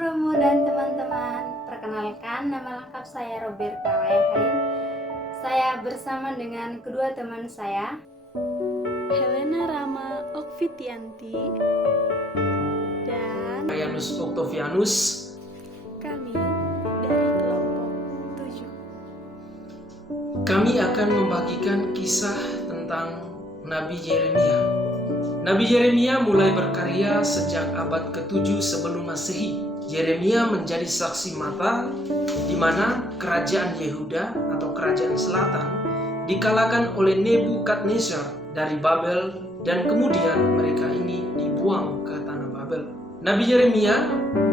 Romo dan teman-teman, perkenalkan nama lengkap saya Roberta Wayaharin. Saya bersama dengan kedua teman saya, Helena Rama Okvitianti dan Marianus Octavianus. kami dari kelompok 7. Kami akan membagikan kisah tentang Nabi Yeremia. Nabi Yeremia mulai berkarya sejak abad ke-7 sebelum Masehi. Yeremia menjadi saksi mata di mana kerajaan Yehuda atau kerajaan selatan dikalahkan oleh Nebukadnezar dari Babel, dan kemudian mereka ini dibuang ke tanah Babel. Nabi Yeremia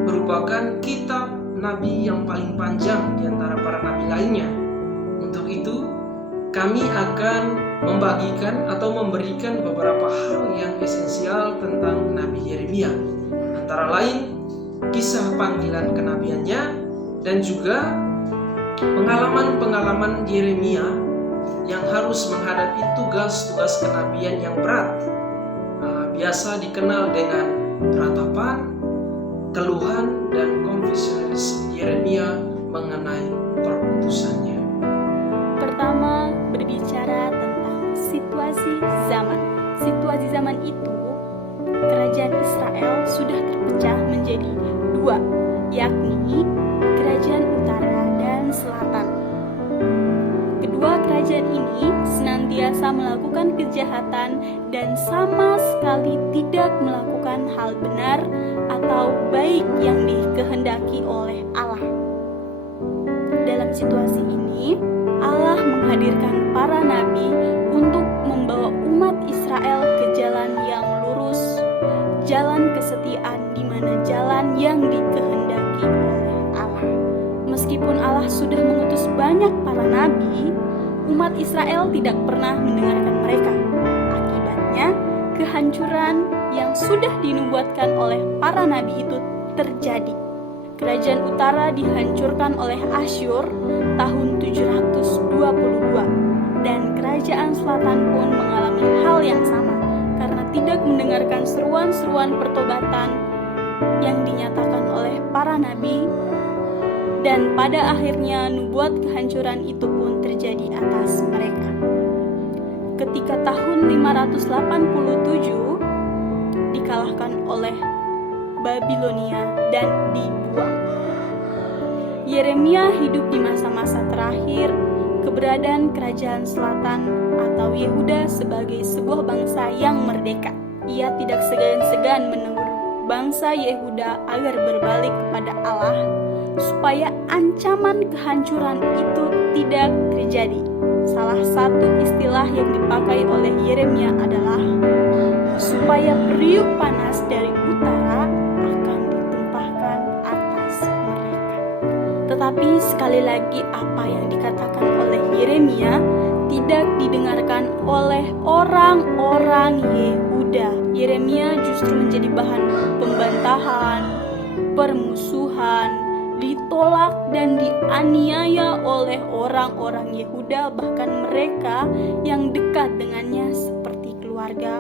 merupakan kitab nabi yang paling panjang di antara para nabi lainnya. Untuk itu, kami akan membagikan atau memberikan beberapa hal yang esensial tentang Nabi Yeremia. Antara lain, kisah panggilan kenabiannya dan juga pengalaman-pengalaman Yeremia yang harus menghadapi tugas-tugas kenabian yang berat. Biasa dikenal dengan ratapan, keluhan, dan konfisionalis Yeremia mengenai perutusannya. Pertama, berbicara tentang situasi zaman. Situasi zaman itu, kerajaan Israel sudah terpecah menjadi dua, yakni kerajaan utara dan selatan. Kedua kerajaan ini senantiasa melakukan kejahatan dan sama sekali tidak melakukan hal benar atau baik yang dikehendaki oleh Allah. Dalam situasi ini, Allah menghadirkan para nabi untuk membawa umat Israel ke jalan yang lurus, jalan kesetiaan, di mana jalan yang dikehendaki oleh Allah. Meskipun Allah sudah mengutus banyak para nabi, umat Israel tidak pernah mendengarkan mereka. Akibatnya, kehancuran yang sudah dinubuatkan oleh para nabi itu terjadi. Kerajaan utara dihancurkan oleh Asyur tahun 722, dan kerajaan selatan pun mengalami hal yang sama karena tidak mendengarkan seruan-seruan pertobatan yang dinyatakan oleh para nabi, dan pada akhirnya nubuat kehancuran itu pun terjadi atas mereka. Ketika tahun 587 dikalahkan oleh Babilonia dan dibuang. Yeremia hidup di masa-masa terakhir keberadaan kerajaan selatan atau Yehuda sebagai sebuah bangsa yang merdeka. Ia tidak segan-segan menegur bangsa Yehuda agar berbalik kepada Allah supaya ancaman kehancuran itu tidak terjadi. Salah satu istilah yang dipakai oleh Yeremia adalah supaya periuk panas dari utara akan ditumpahkan atas mereka. Tetapi sekali lagi, apa yang dikatakan oleh Yeremia tidak didengarkan oleh orang-orang Yehuda. Yeremia justru menjadi bahan pembantahan, permusuhan, ditolak dan dianiaya oleh orang-orang Yehuda, bahkan mereka yang dekat dengannya seperti keluarga,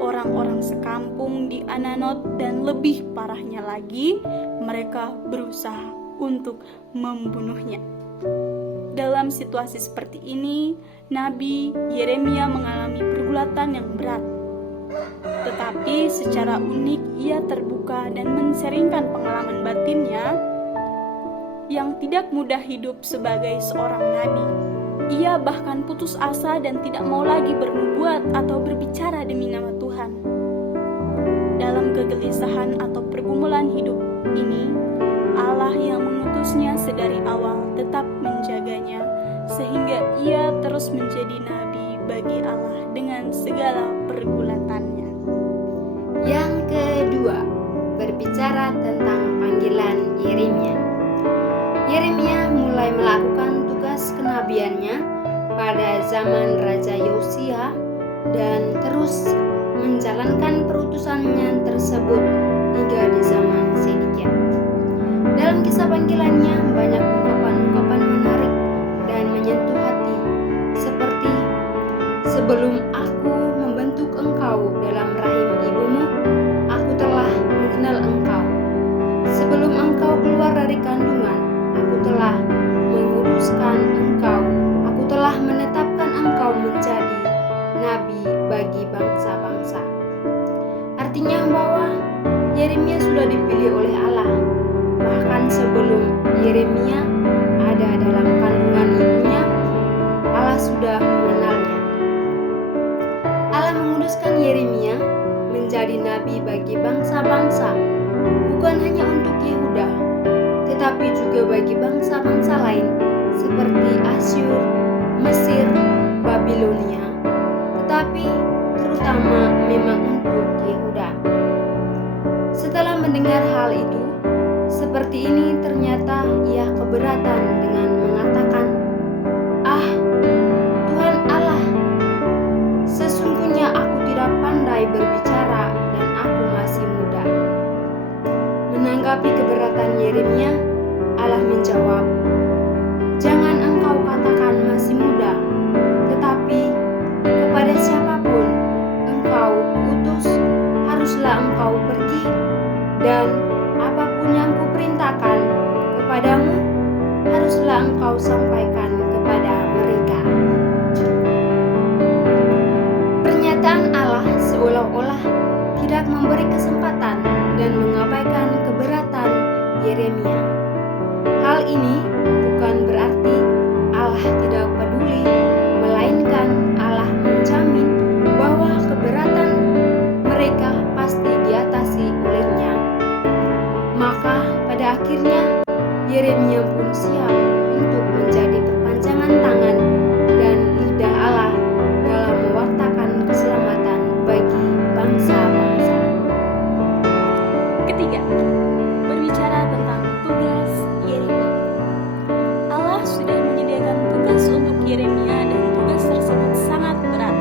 orang-orang sekampung di Ananot, dan lebih parahnya lagi, mereka berusaha untuk membunuhnya. Dalam situasi seperti ini, Nabi Yeremia mengalami pergulatan yang berat. Tetapi secara unik ia terbuka dan menseringkan pengalaman batinnya yang tidak mudah hidup sebagai seorang nabi. Ia bahkan putus asa dan tidak mau lagi bernubuat atau berbicara demi nama Tuhan. Dalam kegelisahan atau pergumulan hidup ini, Allah yang mengutusnya sedari awal tetap menjaganya, sehingga ia terus menjadi nabi bagi Allah dengan segala pergulatannya. yang kedua, berbicara tentang panggilan Yeremia. Yeremia mulai melakukan tugas kenabiannya pada zaman Raja Yosia dan terus menjalankan perutusannya tersebut hingga di zaman Sedekia. Dalam kisah panggilannya banyak ungkapan-ungkapan menarik dan menyentuh hati, seperti sebelum aku membentuk engkau dalam rahim ibumu, aku telah mengenal engkau. Sebelum telah menguduskan engkau, aku telah menetapkan engkau menjadi nabi bagi bangsa-bangsa. Artinya bahwa Yeremia sudah dipilih oleh Allah. Bahkan sebelum Yeremia ada dalam kandungan ibunya, Allah sudah mengenalnya. Allah menguduskan Yeremia menjadi nabi bagi bangsa-bangsa, bukan hanya untuk Yehuda, tetapi juga bagi bangsa-bangsa lain seperti Asyur, Mesir, Babilonia, tetapi terutama memang untuk Yehuda. Setelah mendengar hal itu, seperti ini ternyata ia keberatan dengan mengatakan, "Ah, Tuhan Allah, sesungguhnya aku tidak pandai berbicara dan aku masih muda." Menanggapi keberatan Yeremia, Allah menjawab, "Jangan engkau katakan masih muda, tetapi kepada siapapun engkau utus, haruslah engkau pergi, dan apapun yang kuperintahkan kepadamu, haruslah engkau sampaikan kepada mereka." Pernyataan Allah seolah-olah tidak memberi kesempatan dan mengabaikan keberatan Yeremia. Hal ini bukan berarti Allah tidak peduli, melainkan Allah menjamin bahwa keberatan mereka pasti diatasi olehnya. Maka pada akhirnya Yeremia pun siap untuk menjadi perpanjangan tangan dan lidah Allah dalam mewartakan keselamatan bagi bangsa-bangsa. Ketiga, berbicara tentang tugas Yeremia. Allah sudah menyediakan tugas untuk Yeremia dan tugas tersebut sangat berat,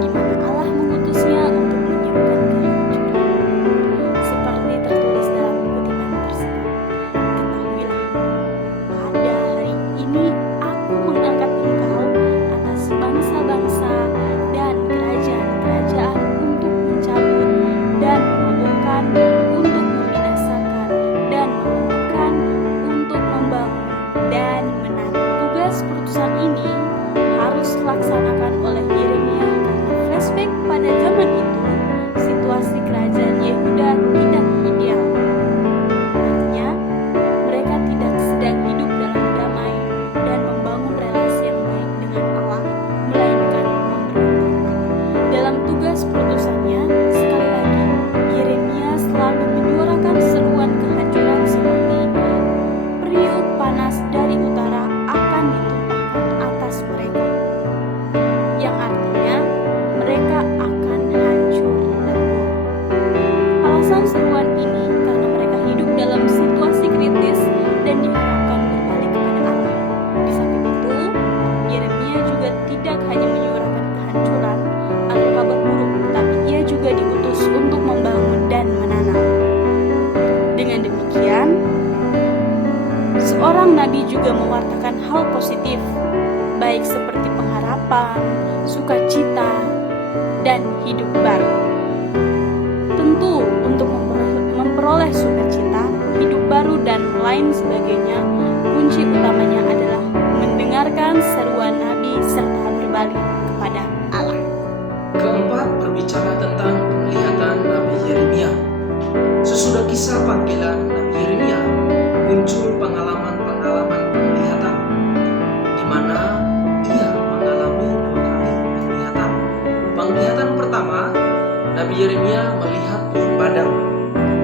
di mana Allah mengutusnya untuk menyerukan kehancuran. Seperti tertulis dalam kutipan tersebut, "Ketahuilah, pada hari ini aku mengangkat engkau atas bangsa-bangsa dan kerajaan-kerajaan untuk mencabut dan merobohkan, untuk membinasakan dan menumbuhkan, untuk membangun dan menanam." Tugas perutusan ini harus dilaksanakan oleh Yeremia karena flashback pada zaman itu, situasi kerajaan Yehuda tidak ideal. Artinya, mereka tidak sedang hidup dalam damai dan membangun relasi yang baik dengan Allah, melainkan memberontak. Dalam tugas perutusannya, sekali lagi, Yeremia selalu menyuarakan seruan kehancuran seperti periuk panas dari utara akan ditumpahkan atas mereka, yang artinya mereka akan hancur lebur. Alasan seruan ini karena mereka hidup dalam situasi kritis dan diharapkan berbalik kepada Allah. Di samping itu, Yeremia juga tidak hanya menyuarakan kehancuran atau kabar buruk, tetapi ia juga diutus untuk membangun dan menanam. Dengan demikian, seorang nabi juga mewartakan hal positif, baik seperti pengharapan, sukacita, dan hidup baru. Tentu untuk memperoleh sukacita, hidup baru, dan lain sebagainya, kunci utamanya adalah mendengarkan seruan nabi serta berbalik kepada Allah. Keempat, berbicara tentang penglihatan Nabi Yeremia. Sesudah kisah panggilan Nabi Yeremia, muncul pengalaman-pengalaman penglihatan, di mana ia mengalami 2 kali penglihatan. Penglihatan pertama, Nabi Yeremia melihat pohon padang.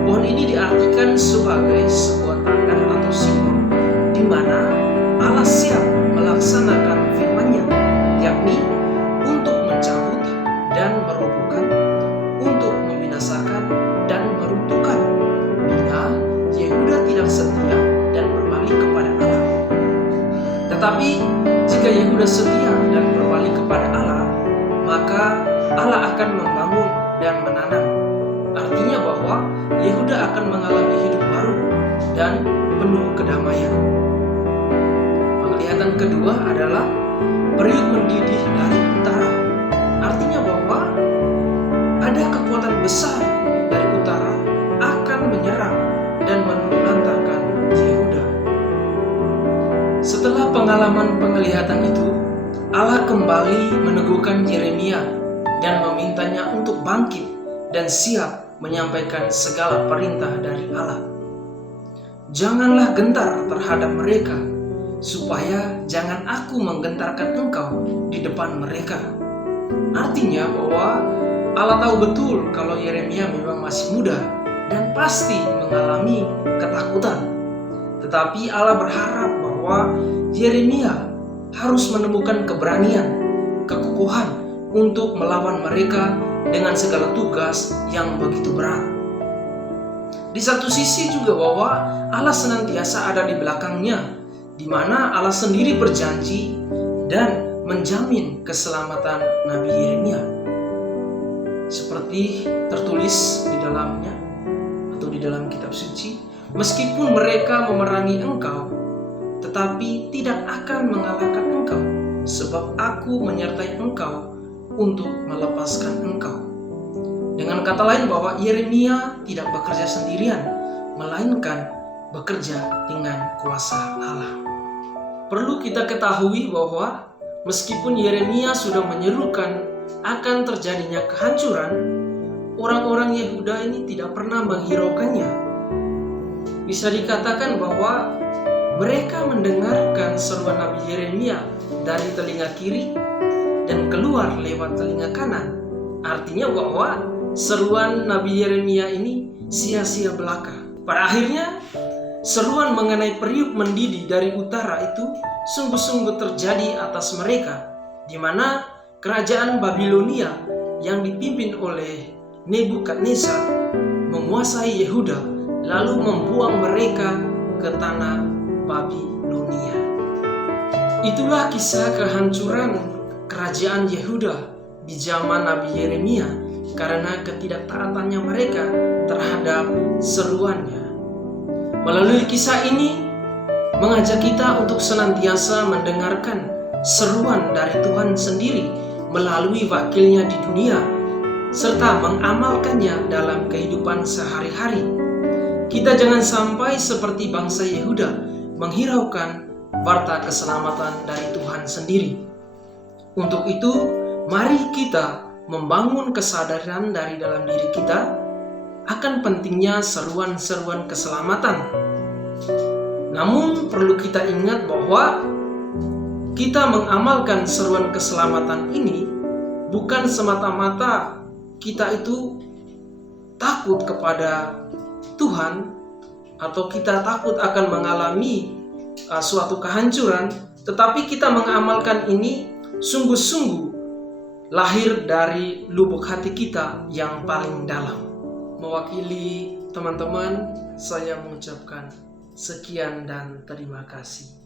Pohon ini diartikan sebagai sebuah tanda atau simbol, di mana Allah siap melaksanakan firman-Nya, yakni untuk mencabut dan merobohkan, untuk membinasakan dan meruntuhkan, bila Yehuda tidak setia dan berbalik kepada Allah. Tetapi jika Yehuda setia dan berbalik kepada Allah, maka Allah akan membangun dan menanam. Artinya bahwa Yehuda akan mengalami hidup baru dan penuh kedamaian. Penglihatan kedua adalah periuk mendidih dari utara. Artinya bahwa ada kekuatan besar dari utara akan menyerang dan menantangkan Yehuda. pengalaman penglihatan itu, Allah kembali meneguhkan Yeremia dan memintanya untuk bangkit dan siap menyampaikan segala perintah dari Allah. Janganlah gentar terhadap mereka, supaya jangan aku menggentarkan engkau di depan mereka. Artinya bahwa Allah tahu betul kalau Yeremia memang masih muda dan pasti mengalami ketakutan. Tetapi Allah berharap bahwa Yeremia harus menemukan keberanian, kekokohan untuk melawan mereka dengan segala tugas yang begitu berat. Di satu sisi juga bahwa Allah senantiasa ada di belakangnya, di mana Allah sendiri berjanji dan menjamin keselamatan Nabi Yeremia. Seperti tertulis di dalamnya atau di dalam kitab suci, meskipun mereka memerangi engkau, tetapi tidak akan mengalahkan engkau, sebab aku menyertai engkau untuk melepaskan engkau. Dengan kata lain bahwa Yeremia tidak bekerja sendirian, melainkan bekerja dengan kuasa Allah. Perlu kita ketahui bahwa meskipun Yeremia sudah menyerukan akan terjadinya kehancuran, orang-orang Yehuda ini tidak pernah menghiraukannya. Bisa dikatakan bahwa mereka mendengarkan seruan Nabi Yeremia dari telinga kiri dan keluar lewat telinga kanan. Artinya bahwa seruan Nabi Yeremia ini sia-sia belaka. Pada akhirnya, seruan mengenai periuk mendidih dari utara itu sungguh-sungguh terjadi atas mereka, di mana kerajaan Babilonia yang dipimpin oleh Nebukadnezar menguasai Yehuda, lalu membuang mereka ke tanah Babilonia. Itulah kisah kehancuran kerajaan Yehuda di zaman Nabi Yeremia karena ketidaktaatannya mereka terhadap seruannya. Melalui kisah ini mengajak kita untuk senantiasa mendengarkan seruan dari Tuhan sendiri melalui wakilnya di dunia, serta mengamalkannya dalam kehidupan sehari-hari. Kita jangan sampai seperti bangsa Yehuda menghiraukan warta keselamatan dari Tuhan sendiri. Untuk itu, mari kita membangun kesadaran dari dalam diri kita akan pentingnya seruan-seruan keselamatan. Namun perlu kita ingat bahwa kita mengamalkan seruan keselamatan ini bukan semata-mata kita itu takut kepada Tuhan atau kita takut akan mengalami suatu kehancuran, tetapi kita mengamalkan ini sungguh-sungguh lahir dari lubuk hati kita yang paling dalam. Mewakili teman-teman, saya mengucapkan sekian dan terima kasih.